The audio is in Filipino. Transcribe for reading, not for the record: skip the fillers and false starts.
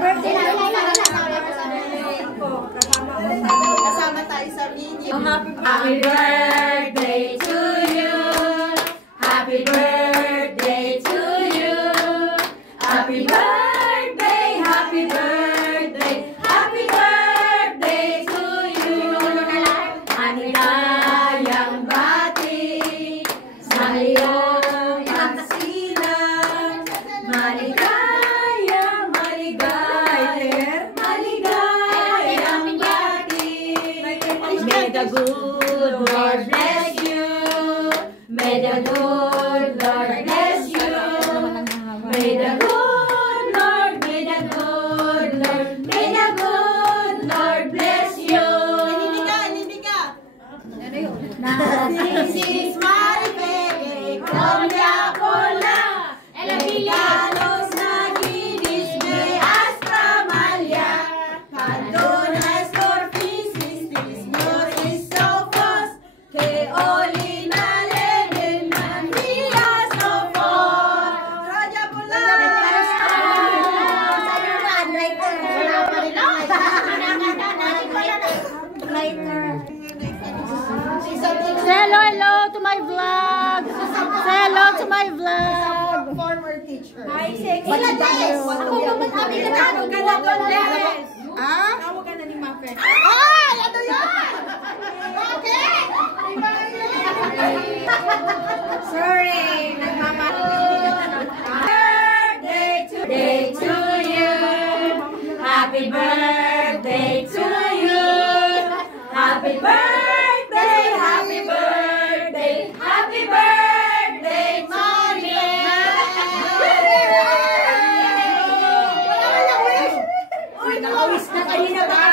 birthday na. Kasama tayo sa video. Happy birthday to you. Happy birthday to you. Happy birthday, happy birthday, happy birthday to you. Maligayang bati sa iyong pagsilang. Maligayang, maligayang, maligayang bati. May the good Lord bless you. May the good Lord bless you. May the good Lord, may the good Lord, may the good Lord bless you. Hindi ka. This is my baby from Yapola. Regalos naginis may Astramalia. Candonas, Corpisis, Tisnios, Isopos, que Olina, Lenen, Manias, Sopos. Raja Pula! Say hello to my vlog. Say hello to my vlog. Former teacher. Tawag ka na ni Mafe. Ay, ano yan? Okay! Sorry, Birthday to you. Happy birthday to you. Happy birthday, happy birthday, happy birthday to you. Uy, nakawis na kayo na ba?